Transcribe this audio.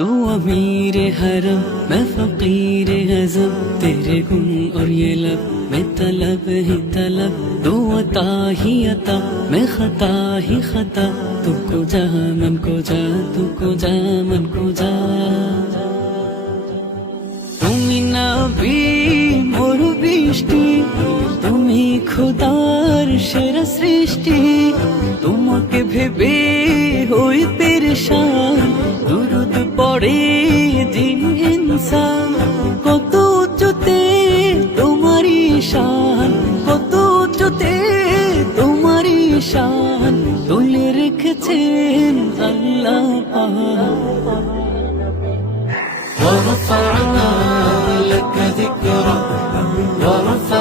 तू अमीर हरम मैं फकीर अज़म, तेरे गुण और ये लब मैं तलब ही तलब। तू अता ही अता मैं खता ही खता, तू को जा मन को जा, तू को जा मन को जा। তুমি নবী মোর বৃষ্টি, তুমি খোদার সেরা সৃষ্টি। তোমাকে ভেবে হই পেরেশান, দুরুদ পড়ে জিন ইনসান। কত উচ্চতে তোমারই শান, কত উচ্চতে তোমারই শান, তুলে রেখেছেন আল্লাহ পাক। ورفعنا لك ذكرك ورفعنا